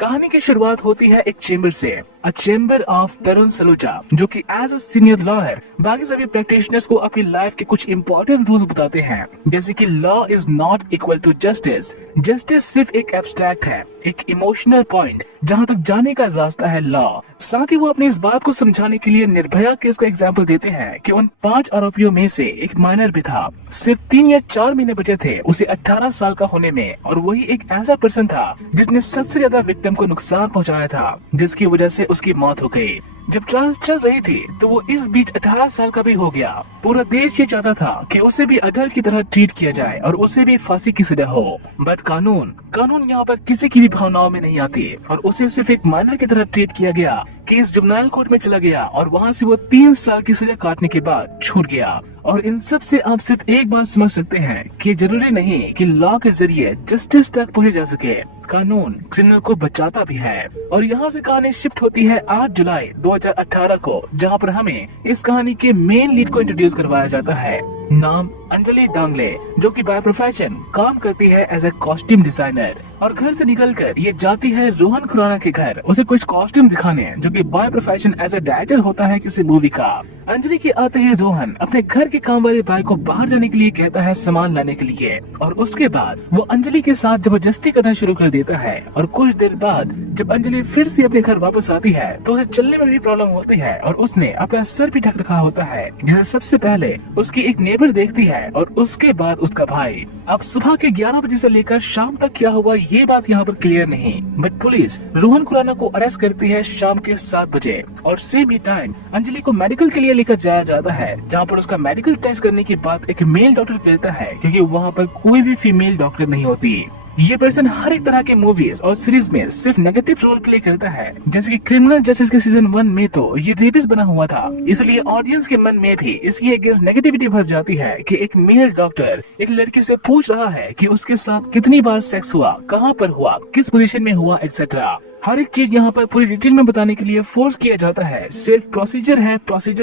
कहानी की शुरुआत होती है एक चेंबर से, अ चेंबर ऑफ तरुण सलूजा, जो कि एज अ सीनियर लॉयर बाकी सभी प्रैक्टिशनर्स को अपनी लाइफ के कुछ इंपॉर्टेंट रूल्स बताते हैं, जैसे कि law is not equal to justice. Justice सिर्फ एक एब्स्ट्रैक्ट है, एक इमोशनल पॉइंट जहां तक जाने का रास्ता है लॉ। साथ ही वो अपनी इस बात को समझाने के लिए निर्भया केस का एग्जाम्पल देते हैं कि उन 5 आरोपियों में से एक माइनर भी था, सिर्फ 3 या 4 महीने बचे थे उसे 18 साल का होने में, और वही एक ऐसा पर्सन था जिसने सबसे ज्यादा विक्टिम को नुकसान पहुंचाया था, जिसकी वजह से उसकी मौत हो गई। जब ट्रायल चल रही थी तो वो इस बीच 18 साल का भी हो गया। पूरा देश ये चाहता था कि उसे भी अडल्ट की तरह ट्रीट किया जाए और उसे भी फांसी की सजा हो, बट कानून यहाँ पर किसी की भी भावनाओं में नहीं आती और उसे सिर्फ एक माइनर की तरह ट्रीट किया गया। केस जुवेनाइल कोर्ट में चला गया और वहाँ से वो 3 साल की सजा काटने के बाद छूट गया। और इन सब से आप सिर्फ एक बात समझ सकते हैं कि जरूरी नहीं कि लॉ के जरिए जस्टिस तक पहुंचे जा सके, कानून क्रिमिनल को बचाता भी है। और यहाँ से कहानी शिफ्ट होती है 8 जुलाई 2018 को, जहाँ पर हमें इस कहानी के मेन लीड को इंट्रोड्यूस करवाया जाता है। नाम अंजलि दांगले, जो कि बाय प्रोफेशन काम करती है एज ए कॉस्ट्यूम डिजाइनर, और घर से निकलकर ये जाती है रोहन खुराना के घर उसे कुछ कॉस्ट्यूम दिखाने, जो कि by profession as a director होता है किसी मूवी का। अंजलि के आते ही रोहन अपने घर के काम वाले भाई को बाहर जाने के लिए कहता है सामान लाने के लिए, और उसके बाद वो अंजलि के साथ जबरदस्ती करना शुरू कर देता है। और कुछ देर बाद जब अंजलि फिर से अपने घर वापस आती है तो उसे चलने में भी प्रॉब्लम होती है और उसने अपना सर भी ढक रखा होता है, जिसे सबसे पहले उसकी एक नेबर देखती है और उसके बाद उसका भाई। अब सुबह के 11 बजे से लेकर शाम तक क्या हुआ ये बात यहाँ पर क्लियर नहीं, बट पुलिस रोहन खुराना को अरेस्ट करती है शाम के 7 बजे, और सेम ही टाइम अंजलि को मेडिकल के लिए लेकर जाया जाता है, जहाँ पर उसका मेडिकल टेस्ट करने की बात एक मेल डॉक्टर करता है, क्योंकि वहाँ पर कोई भी फीमेल डॉक्टर नहीं होती। ये पर्सन हर एक तरह के मूवीज और सीरीज में सिर्फ नेगेटिव रोल प्ले करता है, जैसे कि क्रिमिनल जस्टिस के सीजन 1 में तो ये रेपिस्ट बना हुआ था, इसलिए ऑडियंस के मन में भी इसकी अगेंस्ट नेगेटिविटी भर जाती है कि एक मेल डॉक्टर एक लड़की से पूछ रहा है कि उसके साथ कितनी बार सेक्स हुआ, कहाँ पर हुआ, किस पोजीशन में हुआ, एक्सेट्रा। हर एक चीज यहाँ पर पूरी डिटेल में बताने के लिए फोर्स किया जाता है, सिर्फ प्रोसीजर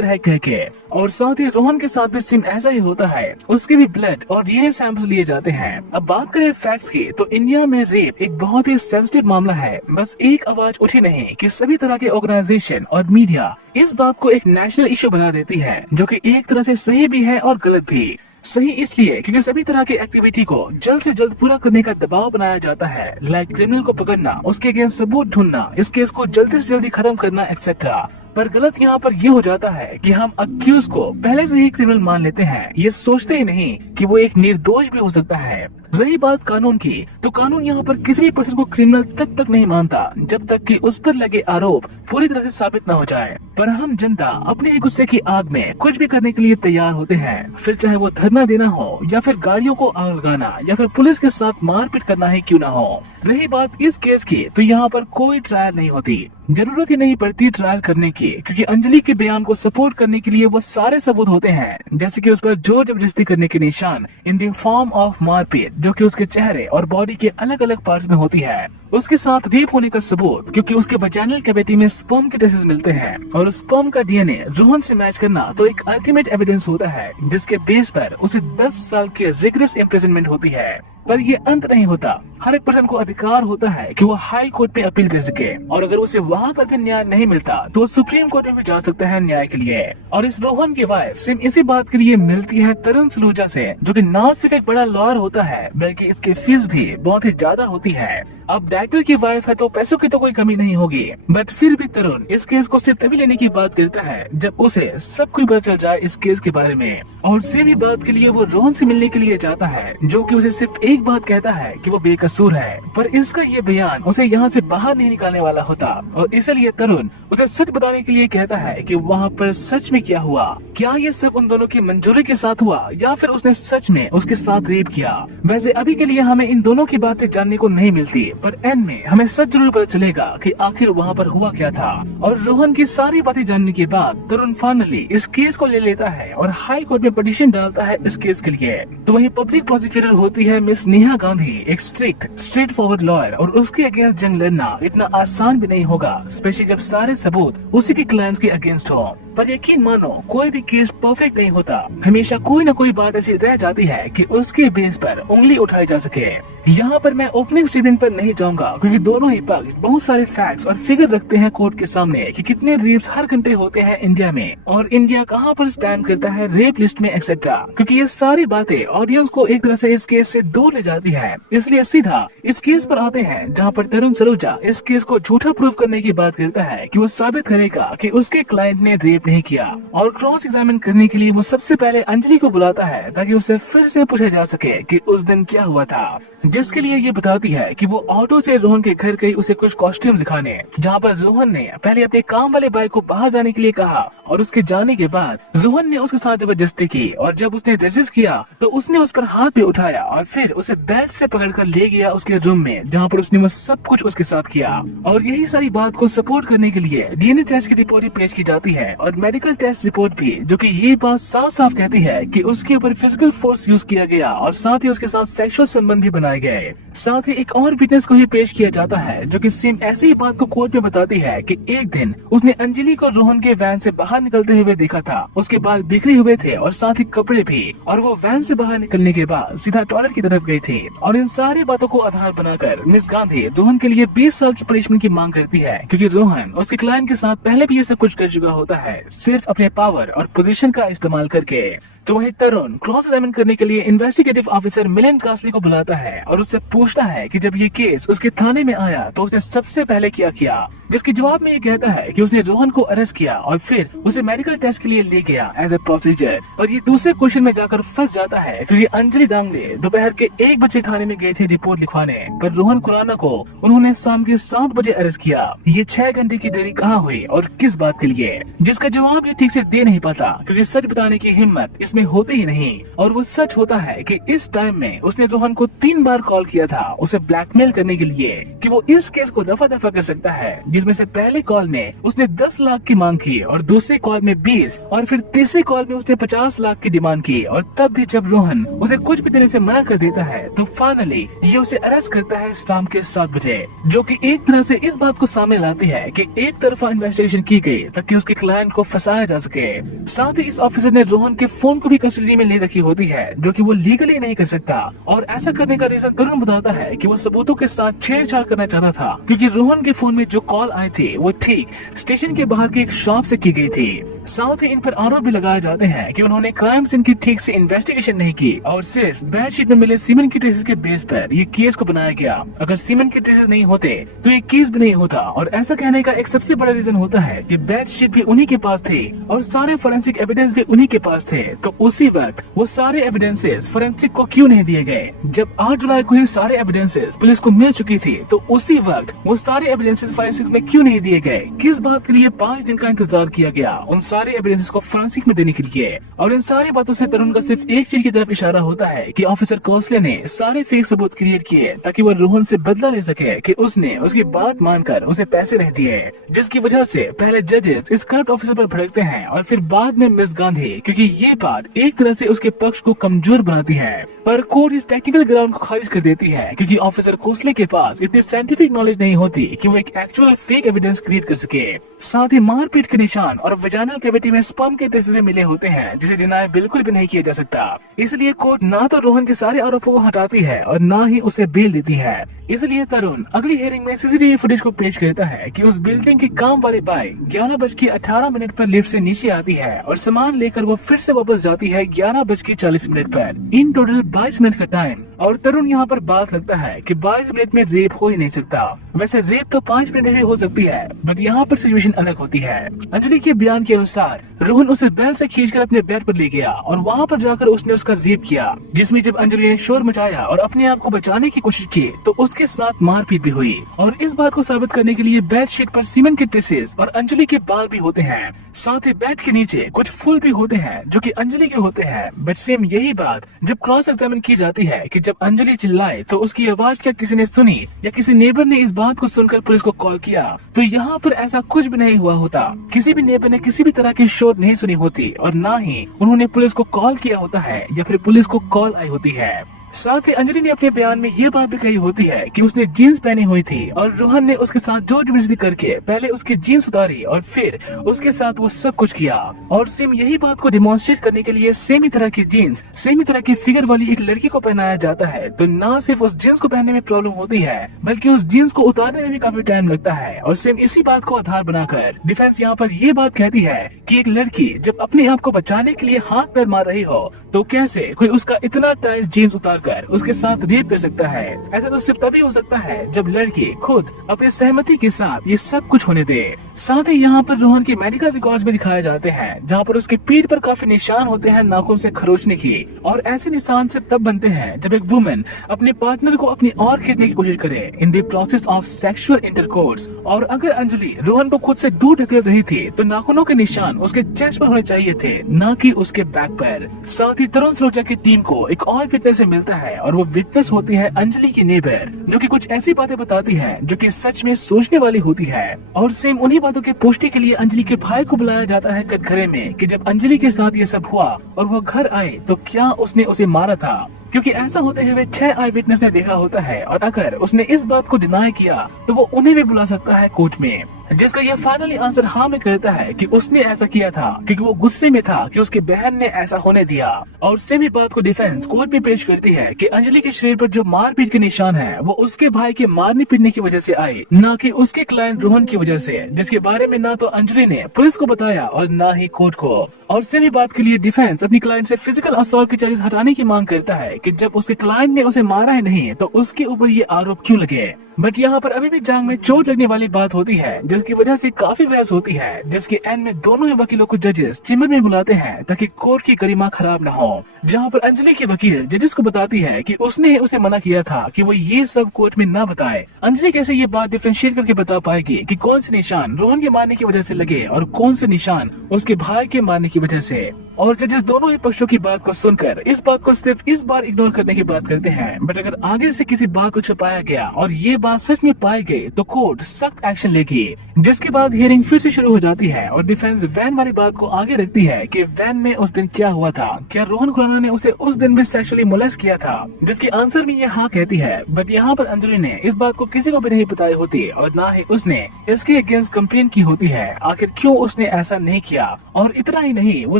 है कह के। और साथ ही रोहन के साथ भी सेम ऐसा ही होता है, उसके भी ब्लड और डीएनए सैंपल्स लिए जाते हैं। अब बात करें फैक्ट्स की, तो इंडिया में रेप एक बहुत ही सेंसिटिव मामला है। बस एक आवाज उठी नहीं कि सभी तरह के ऑर्गेनाइजेशन और मीडिया इस बात को एक नेशनल इश्यू बना देती है, जो कि एक तरह से सही भी है और गलत भी। सही इसलिए क्योंकि सभी तरह की एक्टिविटी को जल्द से जल्द पूरा करने का दबाव बनाया जाता है, लाइक क्रिमिनल को पकड़ना, उसके अगेंस्ट सबूत ढूंढना, इस केस को जल्दी से जल्दी खत्म करना, एक्सेट्रा। पर गलत यहाँ पर ये हो जाता है कि हम अक्यूज को पहले से ही क्रिमिनल मान लेते हैं, ये सोचते ही नहीं कि वो एक निर्दोष भी हो सकता है। रही बात कानून की, तो कानून यहाँ पर किसी भी पर्सन को क्रिमिनल तब तक नहीं मानता जब तक कि उस पर लगे आरोप पूरी तरह से साबित न हो जाए। पर हम जनता अपने ही गुस्से की आग में कुछ भी करने के लिए तैयार होते हैं, फिर चाहे वो धरना देना हो या फिर गाड़ियों को आग लगाना या फिर पुलिस के साथ मारपीट करना ही क्यों ना हो। रही बात इस केस की, तो यहाँ पर कोई ट्रायल नहीं होती, जरूरत ही नहीं पड़ती ट्रायल करने की, क्योंकि अंजलि के बयान को सपोर्ट करने के लिए वो सारे सबूत होते हैं, जैसे कि उस पर जोर जबरदस्ती करने के निशान इन द फॉर्म ऑफ मारपीट, जो कि उसके चेहरे और बॉडी के अलग अलग पार्ट्स में होती है। उसके साथ रेप होने का सबूत, क्योंकि उसके वजाइनल कैविटी में स्पर्म के ट्रेसेस मिलते हैं, और उस स्पर्म का डीएनए रोहन से मैच करना तो एक अल्टीमेट एविडेंस होता है, जिसके बेस पर उसे 10 साल के रिगरस इम्प्रिजनमेंट होती है। पर ये अंत नहीं होता, हर एक पर्सन को अधिकार होता है कि वो हाई कोर्ट में अपील कर सके, और अगर उसे वहाँ पर भी न्याय नहीं मिलता तो वो सुप्रीम कोर्ट में भी जा सकता है न्याय के लिए। और इस रोहन की वाइफ सेम इसी बात के लिए मिलती है तरुण सलूजा से, जो कि न सिर्फ एक बड़ा लॉयर होता है बल्कि इसकी फीस भी बहुत ही ज्यादा होती है। अब डायरेक्टर की वाइफ है तो पैसों की तो कोई कमी नहीं होगी, बट फिर भी तरुण इस केस को सिर्फ तभी लेने की बात करता है जब उसे सब कुछ पता चल जाए इस केस के बारे में। और सेम ही बात के लिए वो रोहन से मिलने के लिए जाता है, जो कि उसे सिर्फ एक बात कहता है कि वो बेकसूर है, पर इसका ये बयान उसे यहाँ से बाहर नहीं निकालने वाला होता, और इसलिए तरुण उसे सच बताने के लिए कहता है कि वहाँ पर सच में क्या हुआ, क्या ये सब उन दोनों की मंजूरी के साथ हुआ या फिर उसने सच में उसके साथ रेप किया। वैसे अभी के लिए हमें इन दोनों की बातें जानने को नहीं मिलती, पर एंड में हमें सच जरूर पता चलेगा कि आखिर वहाँ पर हुआ क्या था। और रोहन की सारी बातें जानने के बाद तरुण फाइनली इस केस को ले लेता है और हाई कोर्ट में पिटीशन डालता है इस केस के लिए। तो वही पब्लिक प्रोसिक्यूटर होती है मिस नेहा गांधी, एक स्ट्रेट फॉरवर्ड लॉयर, और उसके अगेंस्ट जंग लड़ना इतना आसान भी नहीं होगा, स्पेशली जब सारे सबूत उसी के क्लाइंट्स के अगेंस्ट हो। पर यकीन मानो कोई भी केस परफेक्ट नहीं होता। हमेशा कोई न कोई बात ऐसी रह जाती है कि उसके बेस पर उंगली उठाई जा सके। यहाँ पर मैं ओपनिंग स्टेटमेंट पर नहीं जाऊंगा क्योंकि दोनों ही पक्ष बहुत सारे फैक्ट्स और फिगर रखते हैं कोर्ट के सामने कि कितने रेप्स हर घंटे होते हैं इंडिया में और इंडिया कहाँ पर स्टैंड करता है रेप लिस्ट में एक्सेट्रा, क्योंकि ये सारी बातें ऑडियंस को एक तरह से इस केस से दूर ले जाती है। इसलिए सीधा इस केस पर आते हैं जहाँ पर तरुण सलूजा इस केस को झूठा प्रूव करने की बात करता है कि वो साबित करेगा कि उसके क्लाइंट ने रेप नहीं किया और क्रॉस एग्जामिन करने के लिए वो सबसे पहले अंजलि को बुलाता है ताकि उसे फिर से पूछा जा सके कि उस दिन क्या हुआ था, जिसके लिए ये बताती है कि वो ऑटो से रोहन के घर गई उसे कुछ कॉस्ट्यूम दिखाने, जहाँ पर रोहन ने पहले अपने काम वाले बाइक को बाहर जाने के लिए कहा और उसके जाने के बाद रोहन ने उसके साथ जबरदस्ती की और जब उसने रेजिस्ट किया तो उसने उस पर हाथ भी उठाया और फिर उसे बेड से पकड़कर ले गया उसके रूम में, जहाँ पर उसने वो सब कुछ उसके साथ किया। और यही सारी बात को सपोर्ट करने के लिए डीएनए टेस्ट की रिपोर्ट पेश की जाती है और मेडिकल टेस्ट रिपोर्ट भी, जो कि ये बात साफ साफ कहती है कि उसके ऊपर फिजिकल फोर्स यूज किया गया और साथ ही उसके साथ सेक्सुअल संबंध भी बनाए गए। साथ ही एक और विटनेस को ही पेश किया जाता है जो कि सेम ऐसी ही बात को कोर्ट में बताती है कि एक दिन उसने अंजलि को रोहन के वैन से बाहर निकलते हुए देखा था, उसके बाल बिखरे हुए थे और साथ ही कपड़े भी, और वो वैन से बाहर निकलने के बाद सीधा टॉयलेट की तरफ गई थी। और इन सारी बातों को आधार बनाकर मिस गांधी रोहन के लिए 20 साल की पनिशमेंट की मांग करती है, क्योंकि रोहन उसके क्लाइंट के साथ पहले भी ये सब कुछ कर चुका होता है, सिर्फ अपने पावर और पोजीशन का इस्तेमाल करके। तो वही तरुण क्रॉस एग्जामिन करने के लिए इन्वेस्टिगेटिव ऑफिसर मिलिंद कासली को बुलाता है और उससे पूछता है कि जब ये केस उसके थाने में आया तो उसने सबसे पहले क्या किया, जिसके जवाब में ये कहता है कि उसने रोहन को अरेस्ट किया और फिर उसे मेडिकल टेस्ट के लिए ले गया एज ए प्रोसीजर। और ये दूसरे क्वेश्चन में जाकर फंस जाता है क्योंकि अंजलि दांगले दोपहर के 1 बजे थाने में गए थे रिपोर्ट लिखवाने, पर रोहन खुराना को उन्होंने शाम के 7 बजे अरेस्ट किया। ये 6 घंटे की देरी कहाँ हुई और किस बात के लिए, जिसका जवाब ये ठीक से दे नहीं पाता क्योंकि सच बताने की हिम्मत इसमें होती ही नहीं। और वो सच होता है कि इस टाइम में उसने रोहन को 3 बार कॉल किया था उसे ब्लैकमेल करने के लिए कि वो इस केस को रफा दफा कर सकता है, जिसमें से पहले कॉल में उसने 10 लाख की मांग की और दूसरे कॉल में 20 और फिर तीसरे कॉल में उसने 50 लाख की डिमांड की। और तब भी जब रोहन उसे कुछ भी देने से मना कर देता है तो फाइनली ये उसे अरेस्ट करता है शाम के 7 बजे, जो कि एक तरह से इस बात को सामने लाती है कि एक तरफा इन्वेस्टिगेशन की गई ताकि उसके क्लाइंट को फंसाया जा सके। साथ ही इस ऑफिसर ने रोहन के फोन को भी कस्टडी में ले रखी होती है, जो कि वो लीगली नहीं कर सकता। और ऐसा करने का रीजन तरुण बताता है कि वो सबूतों के साथ छेड़छाड़ करना चाहता था, क्योंकि रोहन के फोन में जो कॉल आई थी वो ठीक स्टेशन के बाहर की एक शॉप से की गई थी। साथ ही इन पर आरोप भी लगाए जाते हैं कि उन्होंने क्राइम सीन की ठीक से इन्वेस्टिगेशन नहीं की और सिर्फ बेडशीट में मिले सीमेंट के ट्रेसेस के बेस पर ये केस को बनाया गया। अगर सीमेंट के ट्रेसेस नहीं होते तो ये केस भी नहीं होता। और ऐसा कहने का एक सबसे बड़ा रीजन होता है कि बेडशीट भी उन्हीं के पास थी और सारे फोरेंसिक एविडेंस भी उन्हीं के पास थे, तो उसी वक्त वो सारे एविडेंसेस फोरेंसिक को क्यों नहीं दिए गए? जब 8 जुलाई को ही सारे एविडेंसेस पुलिस को मिल चुकी थी तो उसी वक्त वो सारे एविडेंसेस फोरेंसिक में क्यों नहीं दिए गए? किस बात के लिए 5 दिन का इंतजार किया गया उन सारे एविडेंसेस को फोरेंसिक में देने के लिए? और इन सारी बातों से तरुण का सिर्फ एक चीज की तरफ इशारा होता है कि ऑफिसर कौशले ने सारे फेक सबूत क्रिएट किए ताकि वो रोहन से बदला ले सके कि उसने उसकी बात मानकर उसे पैसे नहीं दिए, जिसकी वजह से पहले जजेस इस करप्ट ऑफिसर पर भड़कते हैं और फिर बाद में मिस गांधी, क्योंकि ये बात एक तरह से उसके पक्ष को कमजोर बनाती है। पर कोर्ट इस टेक्निकल ग्राउंड को खारिज कर देती है क्योंकि ऑफिसर कोसले के पास इतनी साइंटिफिक नॉलेज नहीं होती कि वो एक एक्चुअल फेक एविडेंस क्रिएट कर सके। साथ ही मारपीट के निशान और वेजाइनल कैविटी में स्पर्म के टेस्ट मिले होते हैं, जिसे डिनाई बिल्कुल भी नहीं किया जा सकता। इसलिए कोर्ट ना तो रोहन के सारे आरोपों को हटाती है और ना ही उसे बेल देती है। इसलिए तरुण अगली हियरिंग में सीसीटीवी फुटेज को पेश करता है कि उस बिल्डिंग की काम वाली बाइक 11:18 पर लिफ्ट से नीचे आती है और सामान लेकर वो फिर से वापस जाती है 11:40 पर। इन टोटल 22 मिनट का टाइम। और तरुण यहाँ पर बात लगता है कि 22 मिनट में रेप हो ही नहीं सकता। वैसे रेप तो 5 मिनट में भी हो सकती है, बट यहाँ पर सिचुएशन अलग होती है। अंजलि के बयान के अनुसार रोहन उसे बेल्ट से खींचकर अपने बेड पर ले गया और वहाँ पर जाकर उसने उसका रेप किया, जिसमें जब अंजलि ने शोर मचाया और अपने आप को बचाने की कोशिश की तो उसके साथ मारपीट भी हुई। और इस बात को साबित करने के लिए बेडशीट पर सीमेंट के ट्रेसेस और अंजलि के बाल भी होते हैं। साथ ही बेड के नीचे कुछ फूल भी होते हैं जो कि अंजलि के होते हैं। बट सेम यही बात जब क्रॉस एग्जामिन की जाती है कि जब अंजलि चिल्लाए तो उसकी आवाज क्या किसी ने सुनी या किसी नेबर ने इस बात को सुनकर पुलिस को कॉल किया, तो यहाँ पर ऐसा कुछ भी नहीं हुआ होता। किसी भी नेबर ने किसी भी तरह की शोर नहीं सुनी होती और ना ही उन्होंने पुलिस को कॉल किया होता है या फिर पुलिस को कॉल आई होती है। साथ ही अंजलि ने अपने बयान में ये बात भी कही होती है कि उसने जीन्स पहनी हुई थी और रोहन ने उसके साथ जोर जबरदस्ती करके पहले उसकी जीन्स उतारी और फिर उसके साथ वो सब कुछ किया। और सेम यही बात को डिमॉन्स्ट्रेट करने के लिए सेम ही तरह की जीन्स सेम ही तरह की फिगर वाली एक लड़की को पहनाया जाता है। तो न सिर्फ उस जीन्स को पहनने में प्रॉब्लम होती है बल्कि उस जीन्स को उतारने में भी काफी टाइम लगता है। और सेम इसी बात को आधार बनाकर डिफेंस यहाँ पर ये बात कहती है कि एक लड़की जब अपने आप को बचाने के लिए हाथ पैर मार रही हो तो कैसे कोई उसका इतना टाइट जीन्स उतारकर उसके साथ रेप कर सकता है। ऐसा तो सिर्फ तभी हो सकता है जब लड़की खुद अपनी सहमति के साथ ये सब कुछ होने दे। साथ ही यहाँ पर रोहन की मेडिकल रिकॉर्ड्स भी दिखाए जाते हैं जहाँ पर उसके पीठ पर काफी निशान होते हैं नाखून से खरोचने की। और ऐसे निशान सिर्फ तब बनते हैं जब एक वुमन अपने पार्टनर को अपनी ओर खींचने की कोशिश करे in the process of sexual intercourse. और अगर अंजलि रोहन को खुद से दूर ढकेल रही थी तो नाखूनों के निशान उसके चेस्ट पर होने चाहिए थे, न कि उसके बैक पर। साथ ही तरुण सरोजा की टीम को एक और विटनेस से मिलता है और वो विटनेस होती है अंजलि की नेबर, जो कि कुछ ऐसी बातें बताती है जो कि सच में सोचने वाली होती है। और सेम उन्हीं बातों की पुष्टि के लिए अंजलि के भाई को बुलाया जाता है कटघरे में कि जब अंजलि के साथ ये सब हुआ और वो घर आए तो क्या उसने उसे मारा था, क्योंकि ऐसा होते हुए 6 आई विटनेस ने देखा होता है। और अगर उसने इस बात को डिनाई किया तो वो उन्हें भी बुला सकता है कोर्ट में, जिसका ये फाइनली आंसर हाँ में कहता है कि उसने ऐसा किया था क्योंकि वो गुस्से में था कि उसकी बहन ने ऐसा होने दिया। और सेम ही बात को डिफेंस कोर्ट में पेश करती है कि अंजलि के शरीर पर जो मारपीट के निशान है वो उसके भाई के मारने पीटने की वजह से आए, न कि उसके क्लाइंट रोहन की वजह से, जिसके बारे में ना तो अंजलि ने पुलिस को बताया और न ही कोर्ट को। और सेम ही बात के लिए डिफेंस अपनी क्लाइंट से फिजिकल असॉल्ट की चार्जेस हटाने की मांग करता है कि जब उसके क्लाइंट ने उसे मारा है नहीं तो उसके ऊपर ये आरोप क्यों लगे। बट यहाँ पर अभी भी जांग में चोट लगने वाली बात होती है जिसकी वजह से काफी बहस होती है, जिसके एंड में दोनों ही वकीलों को जजेस चेंबर में बुलाते हैं ताकि कोर्ट की गरिमा खराब न हो। जहाँ पर अंजलि की वकील जजेस को बताती है कि उसने उसे मना किया था कि वो ये सब कोर्ट में न बताए। अंजलि कैसे ये बात डिफरेंशिएट करके बता पाएगी कि कौन से निशान रोहन के मारने की वजह से लगे और कौन से निशान उसके भाई के मारने की वजह से। और जजेस दोनों ही पक्षों की बात को सुनकर इस बात को सिर्फ इस बार इग्नोर करने की बात करते हैं। बट अगर आगे से किसी बात को छुपाया गया और ये बात सच में पाई गई तो कोर्ट सख्त एक्शन लेगी, जिसके बाद हियरिंग फिर से शुरू हो जाती है। और डिफेंस वैन वाली बात को आगे रखती है कि वैन में उस दिन क्या हुआ था, क्या रोहन खुराना ने उसे उस दिन भी सेक्सुअली मोलेस्ट किया था, जिसके आंसर में ये हाँ कहती है। बट यहाँ पर अंजलि ने इस बात को किसी को भी नहीं बताई होती और न ही उसने इसके अगेंस्ट कंप्लेन की होती है आखिर क्यों उसने ऐसा नहीं किया। और इतना ही नहीं, वो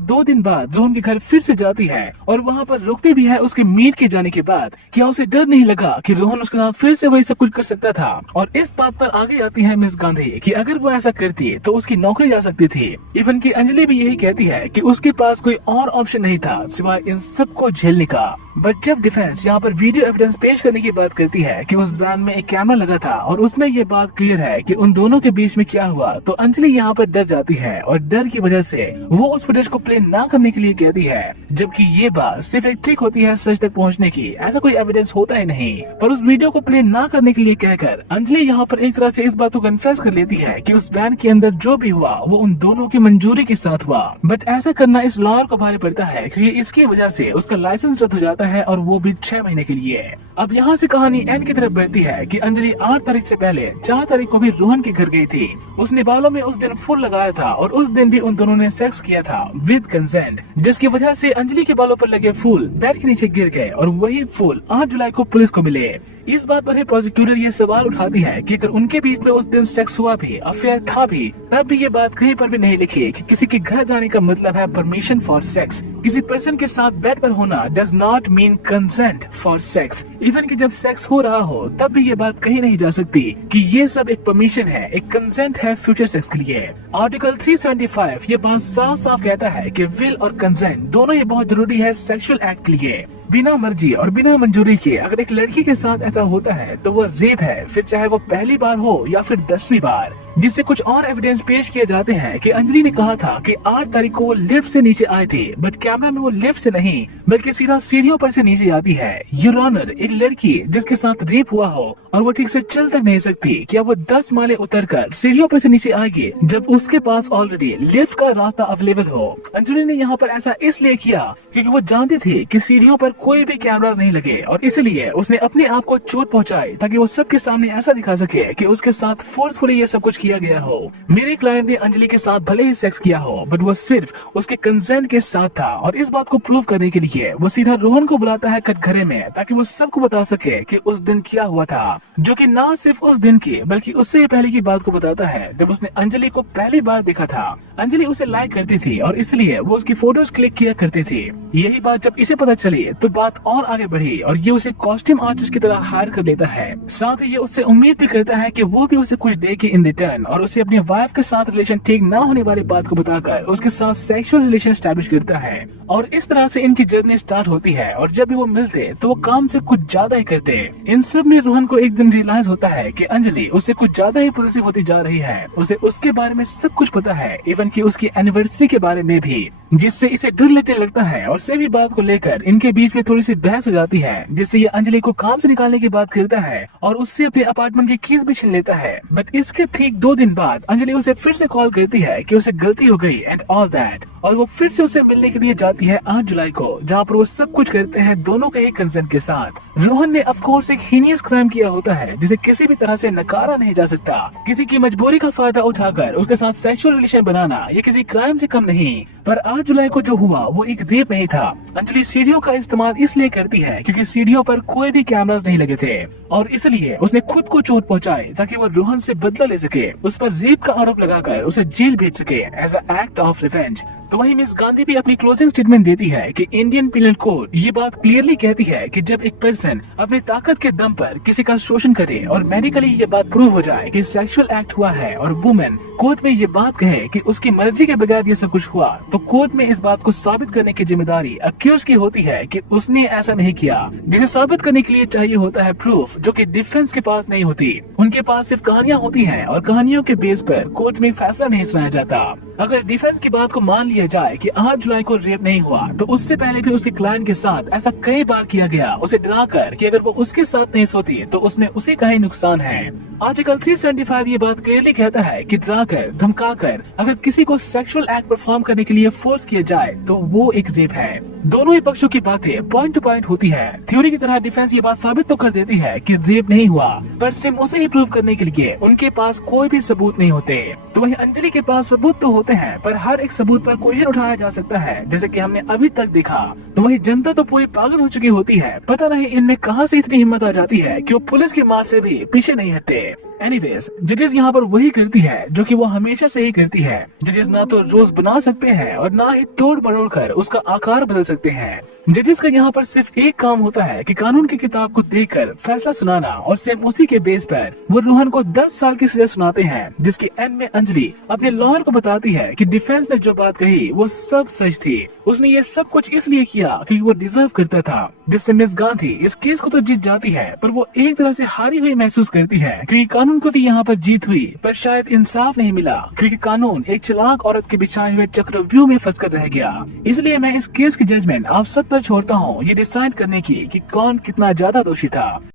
2 दिन बाद रोहन के घर फिर से जाती है और वहाँ पर रुकती भी है उसके मीट के जाने के बाद। क्या उसे डर नहीं लगा कि रोहन उसके साथ फिर से वही सब कुछ कर सकता था। और इस बात पर आगे आती है मिस गांधी कि अगर वो ऐसा करती तो उसकी नौकरी जा सकती थी। इवन की अंजलि भी यही कहती है कि उसके पास कोई और ऑप्शन नहीं था सिवाय इन सब को झेलने का। बट जब डिफेंस यहाँ पर वीडियो एविडेंस पेश करने की बात करती है कि उस वैन में एक कैमरा लगा था और उसमें ये बात क्लियर है कि उन दोनों के बीच में क्या हुआ, तो अंजलि यहाँ पर डर जाती है और डर की वजह से वो उस फुटेज को प्ले ना करने के लिए कहती है, जबकि ये बात सिर्फ एक ट्रिक होती है सच तक पहुँचने की, ऐसा कोई एविडेंस होता ही नहीं। पर उस वीडियो को प्ले ना करने के लिए कहकर अंजलि यहाँ पर एक तरह से इस बात को कन्फेस कर लेती है कि उस वैन के अंदर जो भी हुआ वो उन दोनों की मंजूरी के साथ हुआ। बट ऐसा करना इस लॉयर को भारी पड़ता है क्योंकि इसकी वजह से उसका लाइसेंस रद्द हो जाता है और वो भी 6 महीने के लिए। अब यहाँ से कहानी एंड की तरफ बढ़ती है कि अंजलि 8 तारीख से पहले 4 तारीख को भी रोहन के घर गई थी। उसने बालों में उस दिन फूल लगाया था और उस दिन भी उन दोनों ने सेक्स किया था विद कंसेंट, जिसकी वजह से अंजलि के बालों पर लगे फूल बेड के नीचे गिर गए और वही फूल 8 जुलाई को पुलिस को मिले। इस बात पर ही प्रोसिक्यूटर ये सवाल उठाती है कि अगर उनके बीच में उस दिन सेक्स हुआ भी, अफेयर था भी, तब भी ये बात कहीं पर भी नहीं लिखी कि किसी के घर जाने का मतलब है परमिशन फॉर सेक्स। किसी पर्सन के साथ बेड पर होना does not mean consent for sex. Even कि जब सेक्स हो रहा हो तब भी ये बात कहीं नहीं जा सकती कि ये सब एक परमिशन है, एक कंसेंट है फ्यूचर सेक्स के लिए। आर्टिकल 375 ये बात साफ साफ कहता है कि विल और कंसेंट दोनों ही बहुत जरूरी है सेक्सुअल एक्ट के लिए। बिना मर्जी और बिना मंजूरी के अगर एक लड़की के साथ ऐसा होता है तो वो रेप है, फिर चाहे वो पहली बार हो या फिर 10वीं बार। जिससे कुछ और एविडेंस पेश किए जाते हैं कि अंजलि ने कहा था कि 8 तारीख को वो लिफ्ट से नीचे आए थे, बट कैमरा में वो लिफ्ट से नहीं बल्कि सीधा सीढ़ियों पर से नीचे आती है। योर ऑनर, एक लड़की जिसके साथ रेप हुआ हो और वो ठीक से चल तक नहीं सकती, क्या वो 10 माले उतरकर सीढ़ियों पर से नीचे आएगी जब उसके पास ऑलरेडी लिफ्ट का रास्ता अवेलेबल हो? अंजलि ने यहाँ पर ऐसा इसलिए किया क्योंकि वो जानती थी कि सीढ़ियों पर कोई भी कैमरा नहीं लगे और इसलिए उसने अपने आप को चोट पहुंचाई ताकि वो सबके सामने ऐसा दिखा सके कि उसके साथ फोर्सफुली ये सब कुछ किया गया हो। मेरे क्लाइंट ने अंजलि के साथ भले ही सेक्स किया हो, बट वो सिर्फ उसके कंसेंट के साथ था। और इस बात को प्रूव करने के लिए वो सीधा रोहन को बुलाता है कटघरे में, ताकि वो सबको बता सके कि उस दिन क्या हुआ था। जो कि ना सिर्फ उस दिन की बल्कि उससे पहले की बात को बताता है, जब उसने अंजलि को पहली बार देखा था। अंजलि उसे लाइक करती थी और इसलिए वो उसकी फोटोज क्लिक किया करती थी। यही बात जब इसे पता चली तो बात और आगे बढ़ी और ये उसे कॉस्ट्यूम आर्टिस्ट की तरह हायर कर लेता है। साथ ही ये उससे उम्मीद भी करता है कि वो भी उसे कुछ देगी इन रिटर्न, और उसे अपनी वाइफ के साथ रिलेशन ठीक ना होने वाली बात को बताकर उसके साथ सेक्सुअल रिलेशन एस्टैब्लिश करता है। और इस तरह से इनकी जर्नी स्टार्ट होती है। और जब भी वो मिलते तो वो काम से कुछ ज्यादा ही करते। इन सब में रोहन को एक दिन रियलाइज होता है कि अंजलि उससे कुछ ज्यादा ही पॉजिटिव होती जा रही है। उसे उसके बारे में सब कुछ पता है, इवन कि उसकी एनिवर्सरी के बारे में भी, जिससे इसे डर लगने लगता है। और सभी बात को लेकर इनके बीच में थोड़ी सी बहस हो जाती है, जिससे ये अंजलि को काम से निकालने की बात करता है और उससे अपने अपार्टमेंट की कीज भी छीन लेता है। बट इसके ठीक 2 दिन बाद अंजलि उसे फिर से कॉल करती है कि उसे गलती हो गई एंड ऑल दैट, और वो फिर से उसे मिलने के लिए जाती है 8 जुलाई को, जहाँ पर वो सब कुछ करते हैं दोनों के ही कंसेंट के साथ। रोहन ने ऑफ कोर्स एक हीनियस क्राइम किया होता है जिसे किसी भी तरह से नकारा नहीं जा सकता। किसी की मजबूरी का फायदा उठाकर उसके साथ सेक्सुअल रिलेशन बनाना ये किसी क्राइम से कम नहीं। पर 8 जुलाई को जो हुआ वो एक रेप नहीं था। अंजलि सीढ़ियों का इस्तेमाल इसलिए करती है क्योंकि सीढ़ियों पर कोई भी कैमरास नहीं लगे थे, और इसलिए उसने खुद को चोट पहुंचाई ताकि वो रोहन से बदला ले सके, उस पर रेप का आरोप लगाकर उसे जेल भेज सके as a act of revenge. तो वहीं मिस गांधी भी अपनी क्लोजिंग स्टेटमेंट देती है कि इंडियन पिनल कोड ये बात क्लियरली कहती है कि जब एक पर्सन अपनी ताकत के दम पर किसी का शोषण करे और मेडिकली ये बात प्रूव हो जाए कि सेक्सुअल एक्ट हुआ है और वुमेन कोर्ट में ये बात कहे कि उसकी मर्जी के बगैर ये सब कुछ हुआ, तो कोर्ट में इस बात को साबित करने की जिम्मेदारी अक्यूज की होती है कि उसने ऐसा नहीं किया, जिसे साबित करने के लिए चाहिए होता है प्रूफ, जो कि डिफेंस के पास नहीं होती। उनके पास सिर्फ कहानियां होती हैं और कहानियों के बेस पर कोर्ट में फैसला नहीं सुनाया जाता। अगर डिफेंस की बात को मान लिया जाए कि 8 जुलाई को रेप नहीं हुआ, तो उससे पहले भी उसके क्लाइंट के साथ ऐसा कई बार किया गया, उसे डराकर कि अगर वो उसके साथ नहीं सोती तो उसमें उसी का ही नुकसान है। आर्टिकल 375 ये बात क्लियरली कहता है कि डराकर धमकाकर अगर किसी को सेक्सुअल एक्ट परफॉर्म करने के लिए फोर्स किया जाए तो वो एक रेप है। दोनों ही पक्षों की बातें पॉइंट टू पॉइंट होती है। थ्योरी की तरह डिफेंस ये बात साबित तो कर देती है कि रेप नहीं हुआ, पर सिर्फ उसे ही प्रूव करने के लिए उनके पास कोई भी सबूत नहीं होते। तो वहीं अंजलि के पास सबूत तो होते हैं, पर हर एक सबूत पर क्वेश्चन उठाया जा सकता है, जैसे कि हमने अभी तक देखा। तो वहीं जनता तो पूरी पागल हो चुकी होती है। पता नहीं इनमें कहां से इतनी हिम्मत आ जाती है कि वो पुलिस की मार से भी पीछे नहीं हटते। एनीवेज, जजेस यहाँ पर वही करती है जो कि वो हमेशा से ही करती है। जजेस ना तो रोज बना सकते हैं और ना ही तोड़ मरोड़ कर उसका आकार बदल सकते हैं। जजेस का यहाँ पर सिर्फ एक काम होता है कि कानून की किताब को देखकर फैसला सुनाना, और सिर्फ उसी के बेस पर वो रोहन को 10 साल की सजा सुनाते हैं, जिसके एंड में अंजलि अपने लॉयर को बताती है कि डिफेंस ने जो बात कही वो सब सच थी। उसने ये सब कुछ इसलिए किया क्योंकि वो डिजर्व करता था, जिससे मिस गांधी इस केस को तो जीत जाती है, पर वो एक तरह से हारी हुई महसूस करती है, क्योंकि कानून को तो यहाँ पर जीत हुई पर शायद इंसाफ नहीं मिला, क्योंकि कानून एक चालाक औरत के बिछाए हुए चक्रव्यूह में फंसकर रह गया। इसलिए मैं इस केस की जजमेंट आप सब पर छोड़ता हूँ ये डिसाइड करने की कि कौन कितना ज्यादा दोषी था।